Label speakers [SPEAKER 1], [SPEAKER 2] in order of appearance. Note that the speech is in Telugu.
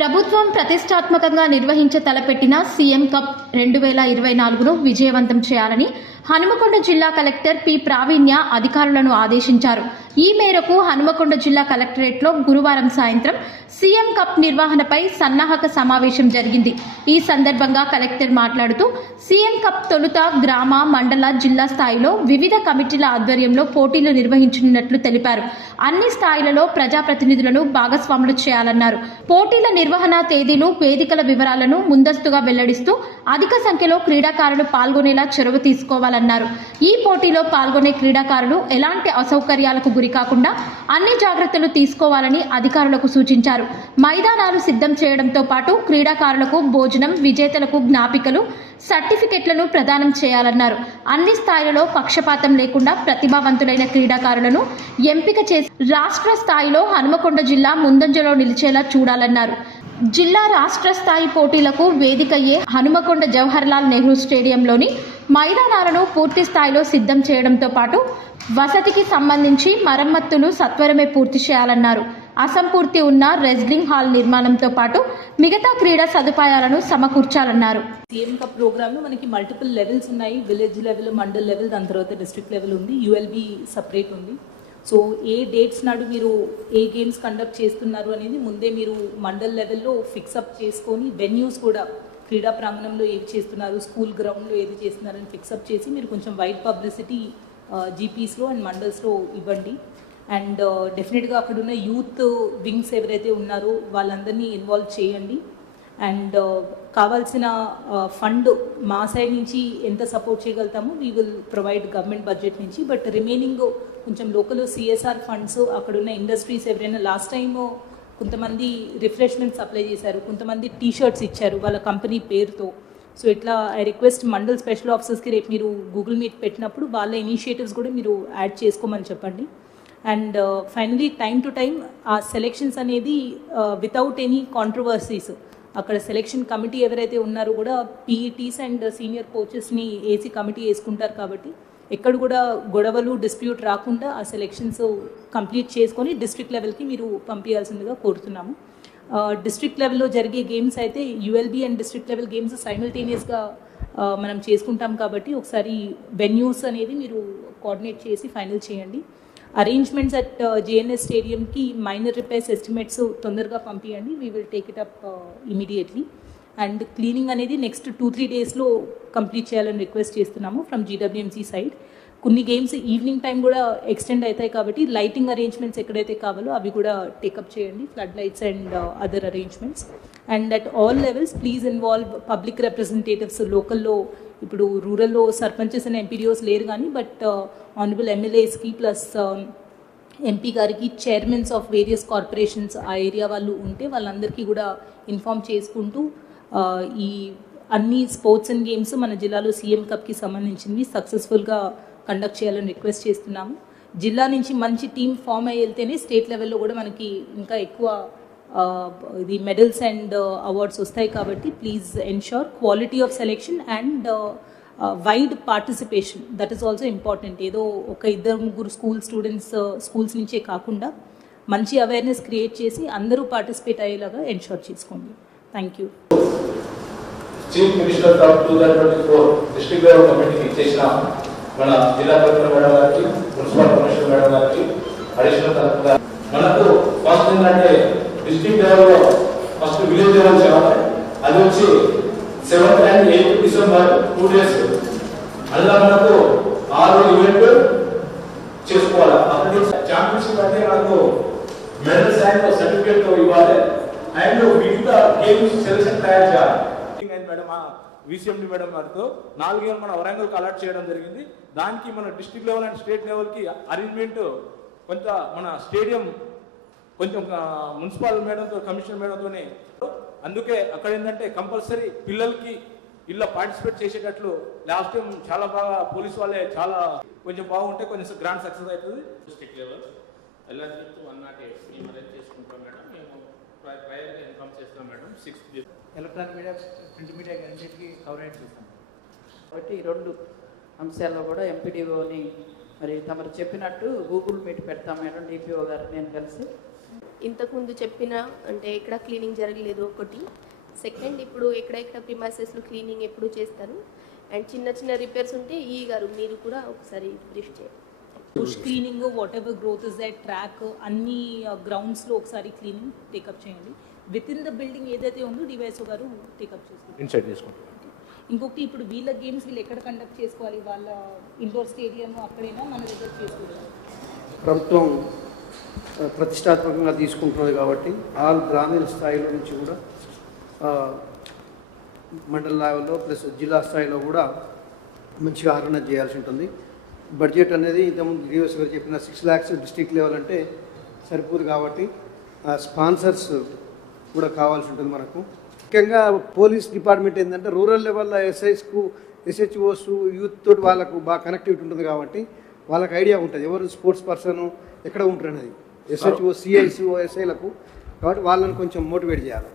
[SPEAKER 1] ప్రభుత్వం ప్రతిష్టాత్మకంగా నిర్వహించ తలపెట్టిన సీఎం కప్ రెండు వేల ఇరవై నాలుగును విజయవంతం చేయాలని హనుమకొండ జిల్లా కలెక్టర్ పి ప్రావీణ్య అధికారులను ఆదేశించారు. ఈ మేరకు హనుమకొండ జిల్లా కలెక్టరేట్లో గురువారం సాయంత్రం సీఎం కప్ నిర్వహణపై సన్నాహక సమావేశం జరిగింది. ఈ సందర్భంగా కలెక్టర్ మాట్లాడుతూ సీఎం కప్ తొలుత గ్రామ మండల జిల్లా స్థాయిలో వివిధ కమిటీల ఆధ్వర్యంలో పోటీలు నిర్వహించనున్నట్లు తెలిపారు. అన్ని స్థాయిలలో ప్రజాప్రతినిధులను భాగస్వాములు చేయాలన్నారు. పోటీల నిర్వహణ తేదీలు వేదికల వివరాలను ముందస్తుగా వెల్లడిస్తూ అధిక సంఖ్యలో క్రీడాకారులు పాల్గొనేలా చొరవ తీసుకోవాలి చేసుకోవాలన్నారు ఈ పోటీలో పాల్గొనే క్రీడాకారులు ఎలాంటి అసౌకర్యాలకు గురికాకుండా అన్ని జాగ్రత్తలు తీసుకోవాలని అధికారులకు సూచించారు. మైదానాలు సిద్ధం చేయడంతో పాటు క్రీడాకారులకు భోజనం విజేతలకు జ్ఞాపికలు సర్టిఫికెట్లను ప్రదానం చేయాలన్నారు. అన్ని స్థాయిలలో పక్షపాతం లేకుండా ప్రతిభావంతులైన క్రీడాకారులను ఎంపిక చేసి రాష్ట్ర స్థాయిలో హనుమకొండ జిల్లా ముందంజలో నిలిచేలా చూడాలన్నారు. జిల్లా రాష్ట్ర స్థాయి పోటీలకు వేదికయ్యే హనుమకొండ జవహర్లాల్ నెహ్రూ స్టేడియంలోని మైదానాలను పూర్తి స్థాయిలో సిద్ధం చేయడంతో పాటు వసతికి సంబంధించి మరమ్మతులు సత్వరమే పూర్తి చేయాలన్నారు. అసంపూర్తి ఉన్న రెజ్లింగ్ హాల్ నిర్మాణంతో పాటు మిగతా క్రీడా సదుపాయాలను సమకూర్చాలన్నారు.
[SPEAKER 2] సీఎం కప్ ప్రోగ్రామ్లో మనకి మల్టిపుల్ లెవెల్స్ ఉన్నాయి. విలేజ్ లెవెల్ మండల్ లెవెల్ దాని తర్వాత డిస్ట్రిక్ట్ లెవెల్ ఉంది. యుఎల్బి సపరేట్ ఉంది. సో ఏ డేట్స్ నాడు మీరు ఏ గేమ్స్ కండక్ట్ చేస్తున్నారు అనేది ముందే మీరు మండల్ లెవెల్లో ఫిక్సప్ చేసుకొని వెన్యూస్ కూడా క్రీడా ప్రాంగణంలో ఏది చేస్తున్నారు? స్కూల్ గ్రౌండ్లో ఏది చేస్తున్నారని ఫిక్సప్ చేసి మీరు కొంచెం వైడ్ పబ్లిసిటీ జీపీస్లో అండ్ మండల్స్లో ఇవ్వండి. అండ్ డెఫినెట్గా అక్కడ ఉన్న యూత్ వింగ్స్ ఎవరైతే ఉన్నారో వాళ్ళందరినీ ఇన్వాల్వ్ చేయండి. అండ్ కావాల్సిన ఫండ్ మా సైడ్ నుంచి ఎంత support చేయగలుగుతామో we will provide government budget నుంచి. బట్ రిమైనింగ్ కొంచెం లోకల్ సిఎస్ఆర్ ఫండ్స్ అక్కడ ఉన్న ఇండస్ట్రీస్ ఎవరైనా లాస్ట్ టైము కొంతమంది రిఫ్రెష్మెంట్ సప్లై చేశారు కొంతమంది టీ షర్ట్స్ ఇచ్చారు వాళ్ళ కంపెనీ పేరుతో. సో ఇట్లా ఐ రిక్వెస్ట్ మండల్ స్పెషల్ ఆఫీసర్స్కి రేపు మీరు గూగుల్ మీట్ పెట్టినప్పుడు వాళ్ళ ఇనిషియేటివ్స్ కూడా మీరు యాడ్ చేసుకోమని చెప్పండి. And finally time to time ఆ సెలెక్షన్స్ అనేది వితౌట్ ఎనీ కాంట్రవర్సీస్ అక్కడ సెలెక్షన్ కమిటీ ఎవరైతే ఉన్నారో కూడా పీఈటీస్ అండ్ సీనియర్ కోచెస్ని ఏసీ కమిటీ వేసుకుంటారు కాబట్టి ఎక్కడ కూడా గొడవలు డిస్ప్యూట్ రాకుండా ఆ సెలెక్షన్స్ కంప్లీట్ చేసుకొని డిస్ట్రిక్ట్ లెవెల్కి మీరు పంపించాల్సిందిగా కోరుతున్నాము. డిస్ట్రిక్ట్ లెవెల్లో జరిగే గేమ్స్ అయితే ULB and district level games సైమిల్టేనియస్గా మనం చేసుకుంటాం కాబట్టి ఒకసారి వెన్యూస్ అనేది మీరు కోఆర్డినేట్ చేసి ఫైనల్ చేయండి. అరేంజ్మెంట్స్ అట్ జేఎన్ఎస్ స్టేడియంకి మైనర్ రిపేర్స్ ఎస్టిమేట్స్ తొందరగా పంపించండి we will take it up immediately and cleaning అనేది నెక్స్ట్ టూ త్రీ డేస్లో కంప్లీట్ చేయాలని రిక్వెస్ట్ చేస్తున్నాము ఫ్రమ్ జీడబ్ల్యూఎంసీ సైడ్ కొన్ని గేమ్స్ ఈవినింగ్ టైం కూడా ఎక్స్టెండ్ అవుతాయి కాబట్టి లైటింగ్ అరేంజ్మెంట్స్ ఎక్కడైతే కావాలో అవి కూడా టేకప్ చేయండి. Flood lights and other arrangements and at all levels please involve public representatives లోకల్లో ఇప్పుడు రూరల్లో సర్పంచెస్ అండ్ ఎంపీడీఓస్ లేరు కానీ బట్ ఆనరబుల్ ఎమ్మెల్యేస్కి ప్లస్ ఎంపీ గారికి చైర్మన్స్ ఆఫ్ వేరియస్ కార్పొరేషన్స్ ఆ ఏరియా వాళ్ళు ఉంటే వాళ్ళందరికీ కూడా ఇన్ఫామ్ చేసుకుంటూ uh, ఈ అన్ని స్పోర్ట్స్ అండ్ గేమ్స్ మన జిల్లాలో సీఎం కప్కి సంబంధించినవి సక్సెస్ఫుల్గా కండక్ట్ చేయాలని రిక్వెస్ట్ చేస్తున్నాము. జిల్లా నుంచి మంచి టీం ఫామ్ అయ్యి వెళ్తేనే స్టేట్ లెవెల్లో కూడా మనకి ఇంకా ఎక్కువ ఇది మెడల్స్ అండ్ అవార్డ్స్ వస్తాయి కాబట్టి please ensure quality of selection and wide participation that is also important ఏదో ఒక ఇద్దరు ముగ్గురు స్కూల్ స్టూడెంట్స్ స్కూల్స్ నుంచే కాకుండా మంచి అవేర్నెస్ క్రియేట్ చేసి అందరూ పార్టిసిపేట్ అయ్యేలాగా ఎన్షోర్ చేసుకోండి. Thank you
[SPEAKER 3] chief minister of two thousand twenty four district level కమిటీకి ఇచ్చేసిన మన జిల్లా కలెక్టర్ మేడం గారికి మున్సిపల్ కమిషనర్ మేడం గారికి అడిషనల్ కలెక్టర్ మనకు ఫస్ట్ ఏంటంటే డిస్ట్రిక్ట్ లెవెల్లో ఫస్ట్ విలేజ్ లెవెల్ చేయాలి. అది వచ్చి seventh and eighth December two days. అందులో మనకు ఆరు ఈవెంట్ చేసుకోవాలి. అక్కడ ఛాంపియన్షిప్ అంటే మనకు మెడల్స్ అండ్ సర్టిఫికేట్ ఇవ్వాలి. అండ్ మిగతా గేమ్స్ సెలక్షన్ తయారు చేయాలి.
[SPEAKER 4] మేడం విసిఎండి మేడం గారితో నాలుగేళ్ళు మన వరంగల్కి అలాట్ చేయడం జరిగింది. దానికి మన డిస్ట్రిక్ట్ లెవెల్ అండ్ స్టేట్ లెవెల్కి అరేంజ్మెంట్ కొంత మన స్టేడియం కొంచెం మున్సిపల్ మేడంతో కమిషనర్ మేడంతోనే. అందుకే అక్కడ ఏంటంటే కంపల్సరీ పిల్లలకి ఇలా పార్టిసిపేట్ చేసేటట్లు లాస్ట్ టైం చాలా బాగా పోలీస్ వాళ్ళే చాలా కొంచెం బాగుంటే కొంచెం గ్రాండ్ సక్సెస్ అవుతుంది.
[SPEAKER 5] District level LRG one nought eight మేము అరేంజ్ చేసుకుంటాం మేడం. మేము ప్రయర్గా ఇన్ఫామ్ చేస్తాం madam. Sixth
[SPEAKER 6] electronic media print media అన్నింటికి కవరేజ్ చేస్తాం. కాబట్టి ఈ రెండు అంశాల్లో కూడా ఎంపీడీఓని మరి తమరు చెప్పినట్టు గూగుల్ మీట్ పెడతాం మేడం డిపిఓ గారు నేను కలిసి.
[SPEAKER 7] ఇంతకుముందు చెప్పిన అంటే ఎక్కడ క్లీనింగ్ జరగలేదు ఒకటి. సెకండ్ ఇప్పుడు ఎక్కడెక్కడ ప్రిమైసెస్లో క్లీనింగ్ ఎప్పుడు చేస్తారు? అండ్ చిన్న చిన్న రిపేర్స్ ఉంటే ఈ గారు మీరు కూడా ఒకసారి బ్రీఫ్ చేయండి.
[SPEAKER 2] Bush cleaning whatever growth is that track అన్ని గ్రౌండ్స్లో ఒకసారి క్లీనింగ్ టేకప్ చేయండి. విత్ ఇన్ ద బిల్డింగ్ ఏదైతే ఉందో డివైఎస్ఓ గారు టేకప్ చేస్తారు. ఇంకొకటి ఇప్పుడు వీళ్ళ గేమ్స్ వీళ్ళు ఎక్కడ కండక్ట్ చేసుకోవాలి? వాళ్ళ ఇండోర్ స్టేడియం అక్కడైనా? మన దగ్గర చేసుకోవాలి
[SPEAKER 8] ప్రభుత్వం ప్రతిష్టాత్మకంగా తీసుకుంటున్నది కాబట్టి ఆల్ గ్రామీణ స్థాయిలో నుంచి కూడా మండల లెవెల్లో ప్లస్ జిల్లా స్థాయిలో కూడా మంచిగా ఆర్గనైజ్ చేయాల్సి ఉంటుంది. బడ్జెట్ అనేది ఇంతకుముందు డిఓస్ గారు చెప్పిన సిక్స్ ల్యాక్స్ డిస్ట్రిక్ట్ లెవెల్ అంటే సరిపోదు కాబట్టి స్పాన్సర్స్ కూడా కావాల్సి ఉంటుంది మనకు. ముఖ్యంగా పోలీస్ డిపార్ట్మెంట్ ఏంటంటే రూరల్ లెవెల్లో ఎస్ఐస్కు ఎస్హెచ్ఓస్ యూత్ తోటి వాళ్ళకు బాగా కనెక్టివిటీ ఉంటుంది కాబట్టి వాళ్ళకి ఐడియా ఉంటుంది. ఎవరు స్పోర్ట్స్ పర్సన్ ఎక్కడ ఉంటారు అనేది. ఎస్హెచ్ఓ సిఐసి ఎస్ఐలకు కాబట్టి వాళ్ళని కొంచెం మోటివేట్ చేయాలి.